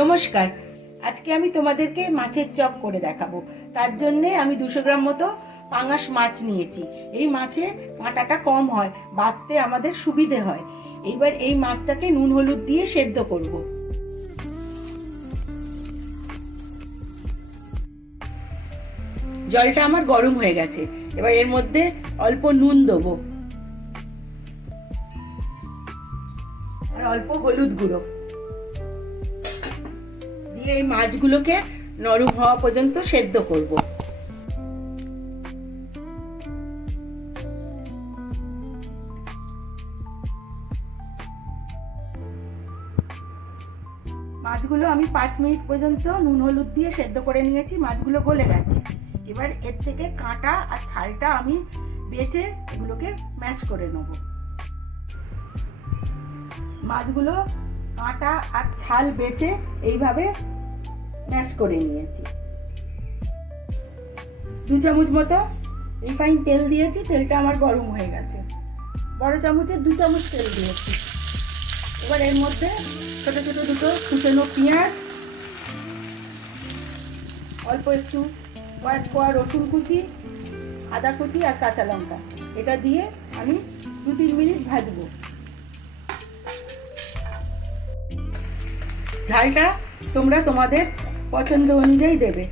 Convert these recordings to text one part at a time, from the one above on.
নমস্কার। আজকে আমি তোমাদেরকে মাছের চপ করে দেখাবো। তার জন্যে আমি 200 গ্রাম মতো পাঙাশ মাছ নিয়েছি। এই মাছে কাঁটাটা কম হয়, বাছতে আমাদের সুবিধে হয়। এইবার এই মাছটাকে নুন হলুদ দিয়ে সেদ্ধ করব। জলটা আমার গরম হয়ে গেছে। এবার এর মধ্যে অল্প নুন দেবো আর অল্প হলুদ গুঁড়ো দিয়ে এই মাছগুলোকে নরম হওয়া পর্যন্ত সেদ্ধ করব। মাছগুলো আমি 5 মিনিট পর্যন্ত নুন হলুদ দিয়ে সেদ্ধ করে নিয়েছি। মাছগুলো গলে গেছে। এবার এর থেকে কাঁটা আর ছালটা আমি বেছে এগুলোকে ম্যাশ করে নেব। মাছগুলো কাঁটা আর ছাল বেছে এইভাবে ম্যাশ করে নিয়েছি। 2 চামচ মতো রিফাইন তেল দিয়েছি। তেলটা আমার গরম হয়ে গেছে। বড় চামচে 2 চামচ তেল দিয়েছি। এবার এর মধ্যে ছোট ছোট দুটো কুচনো পেঁয়াজ, অল্প একটু কয়েক কোয়া রসুন কুচি, আদা কুচি আর কাঁচা লঙ্কা এটা দিয়ে আমি 2-3 মিনিট ভাজবো। ঝালটা তোমরা তোমাদের পছন্দ অনুযায়ী দেবে।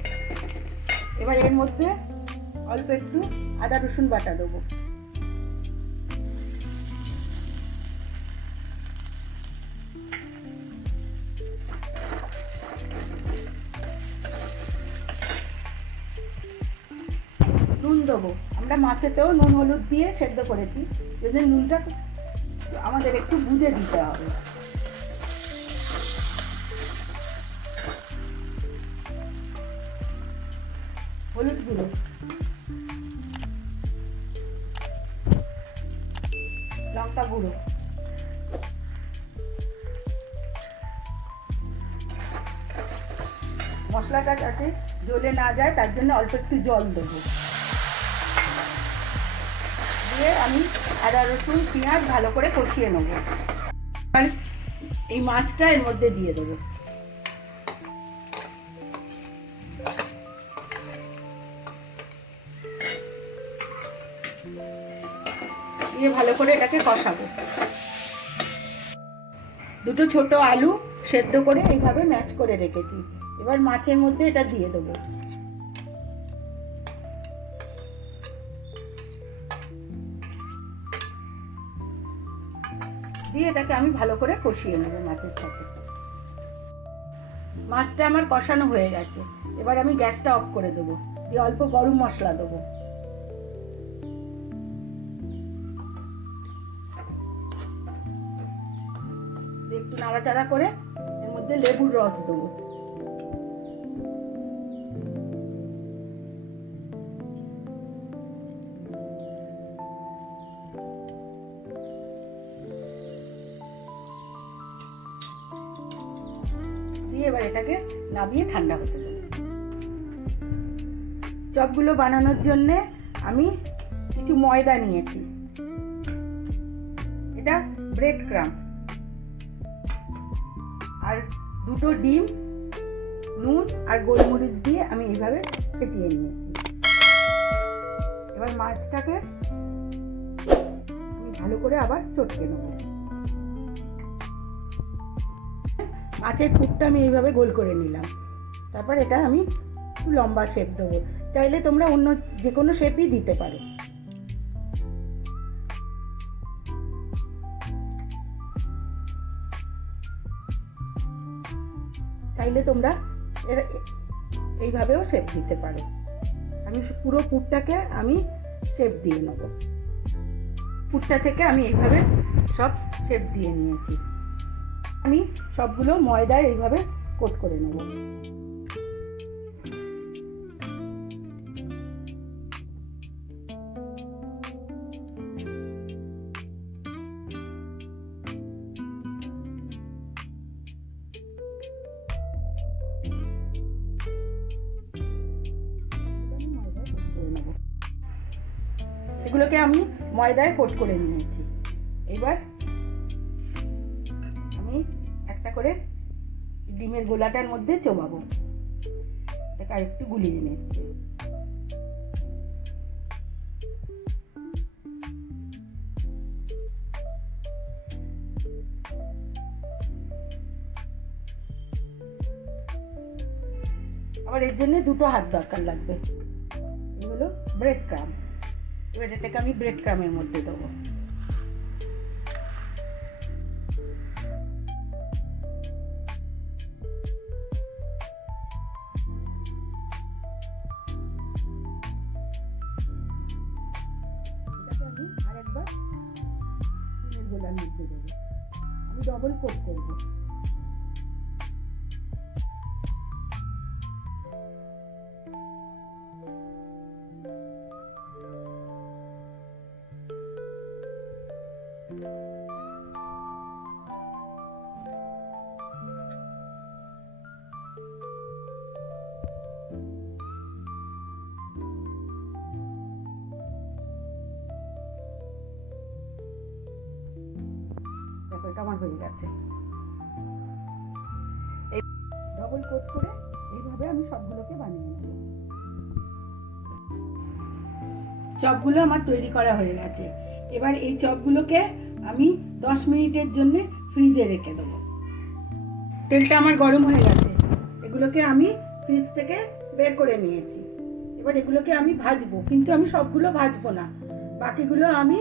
এবার এর মধ্যে অল্প একটু আদা রসুন বাটা দেবো। নুন দেবো। আমরা মাছেতেও নুন হলুদ দিয়ে সেদ্ধ করেছি, যদি নুনটা আমাদের একটু বুঝে দিতে হবে। হলুদ গুঁড়ো, লঙ্কা গুঁড়ো, মশলাটা যাতে জ্বলে না যায় তার জন্য অল্প একটু জল দেবো। দিয়ে আমি আদা রসুন পেঁয়াজ ভালো করে কষিয়ে নেব। আর এই মাছটা এর মধ্যে দিয়ে দেবো। দিয়ে ভালো করে এটাকে কষাবো। দুটো ছোট আলু সেদ্ধ করে এইভাবে ম্যাশ করে রেখেছি। এবার মাছের মধ্যে এটা দিয়ে দেবো। দিয়ে এটাকে আমি ভালো করে কষিয়ে নেব মাছের সাথে। মাছটা আমার কষানো হয়ে গেছে। এবার আমি গ্যাসটা অফ করে দেবো। দিয়ে অল্প গরম মশলা দেবো। একটু নাড়াচাড়া করে এর মধ্যে লেবুর রস দেবো। দিয়ে এবার এটাকে নামিয়ে ঠান্ডা হতে দেবো। চপগুলো বানানোর জন্যে আমি কিছু ময়দা নিয়েছি। এটা ব্রেড ক্রাম আর দুটো ডিম নুন আর গোলমরিচ দিয়ে আমি এইভাবে ফেটিয়ে নিয়েছি। এবার মাছটাকে আমি ভালো করে আবার চটকে নেব। মাছের পুরটা আমি এইভাবে গোল করে নিলাম। তারপর এটা আমি একটু লম্বা শেপ দেবো। চাইলে তোমরা অন্য যে কোনো শেপই দিতে পারো। চাইলে তোমরা এইভাবেও শেপ দিতে পারো। আমি পুরো পুরটাকে আমি শেপ দিয়ে নেব। পুরটা থেকে আমি এইভাবে সব শেপ দিয়ে নিয়েছি। আমি সবগুলো ময়দায় এইভাবে কোট করে নেব। এগুলোকে আমি ময়দায় কোট করে নিয়েছি। এবার আমি একটা করে ডিমের গোলাটার মধ্যে চোবাবো। এটাকে আরেকটু গুলিয়ে নিচ্ছি। আবার এর জন্য দুটো হাত দরকার লাগবে। এগুলো ব্রেড ক্রাম। এবার এটাকে আমি ব্রেড ক্রামের মধ্যে দেবো। এটাকে আমি আরেকবার ডিমের গোলার মধ্যে দেবো। আমি ডবল কোট করবো। এটা আমার হয়ে গেছে। এই ডবল কোট করে এইভাবে আমি সবগুলোকে বানিয়ে নেব। চপগুলো আমার তৈরি করা হয়ে গেছে। এবার এই চপগুলোকে আমি 10 মিনিটের জন্য ফ্রিজে রেখে দেবো। তেলটা আমার গরম হয়ে গেছে। এগুলোকে আমি ফ্রিজ থেকে বের করে নিয়েছি। এবার এগুলোকে আমি ভাজবো, কিন্তু আমি সবগুলো ভাজবো না, বাকিগুলো আমি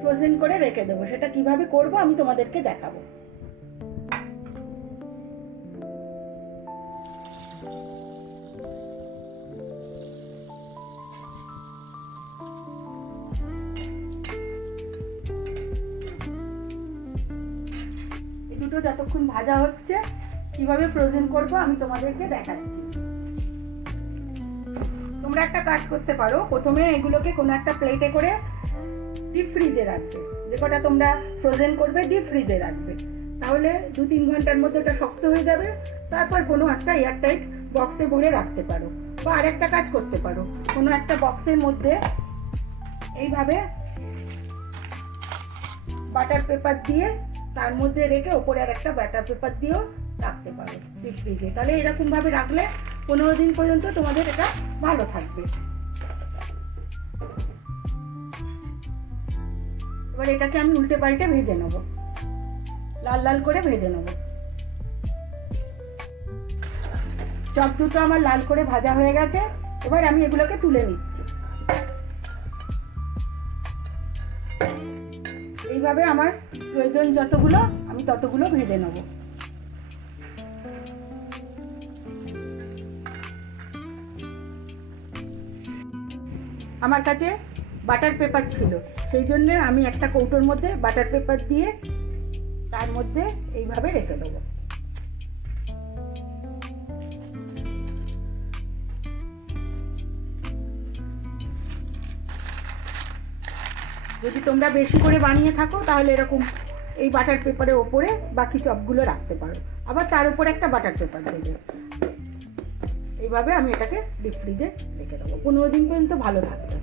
ফ্রোজেন করে রেখে দেবো। সেটা কিভাবে করব আমি তোমাদেরকে দেখাবো। এই দুটো যতক্ষণ ভাজা হচ্ছে কিভাবে ফ্রোজেন করব আমি তোমাদেরকে দেখাচ্ছি। তোমরা একটা কাজ করতে পারো, প্রথমে এগুলোকে কোনো একটা প্লেটে করে ডিপ ফ্রিজে রাখবে। যে কটা তোমরা ফ্রোজেন করবে ডিপ ফ্রিজে রাখবে, তাহলে 2-3 ঘন্টার মধ্যে ওটা শক্ত হয়ে যাবে। তারপর কোনো একটা এয়ারটাইট বক্সে ভরে রাখতে পারো, বা আরেকটা কাজ করতে পারো, কোনো একটা বক্সের মধ্যে এইভাবে বাটার পেপার দিয়ে তার মধ্যে রেখে ওপরে আর একটা বাটার পেপার দিয়েও রাখতে পারো ডিপ ফ্রিজে। তাহলে এরকম ভাবে রাখলে 15 দিন পর্যন্ত তোমাদের এটা ভালো থাকবে। এবার এটাকে আমি উল্টে পাল্টে ভেজে নেব, লাল লাল করে ভেজে নেব। চপ দুটো আমার লাল করে ভাজা হয়ে গেছে। এবার আমি এগুলোকে তুলে নিচ্ছি। এইভাবে আমার প্রয়োজন যতগুলো আমি ততগুলো ভেজে নেব। আমার কাছে বাটার পেপার ছিল, সেই জন্য আমি একটা কৌটোর মধ্যে বাটার পেপার দিয়ে তার মধ্যে এইভাবে রেখে দেবো। যদি তোমরা বেশি করে বানিয়ে থাকো তাহলে এরকম এই বাটার পেপারের ওপরে বাকি চপগুলো রাখতে পারো, আবার তার উপরে একটা বাটার পেপার দেবে। এইভাবে আমি এটাকে ডিপ ফ্রিজে রেখে দেবো, 15 দিন পর্যন্ত ভালো থাকবে।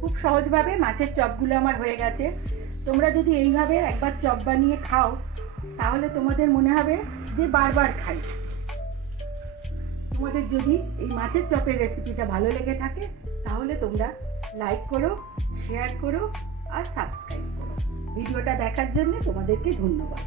খুব সহজভাবে মাছের চপগুলো আমার হয়ে গেছে। তোমরা যদি এইভাবে একবার চপ বানিয়ে খাও তাহলে তোমাদের মনে হবে যে বারবার খাই। তোমাদের যদি এই মাছের চপের রেসিপিটা ভালো লেগে থাকে তাহলে তোমরা লাইক করো, শেয়ার করো আর সাবস্ক্রাইব করো। ভিডিওটা দেখার জন্য তোমাদেরকে ধন্যবাদ।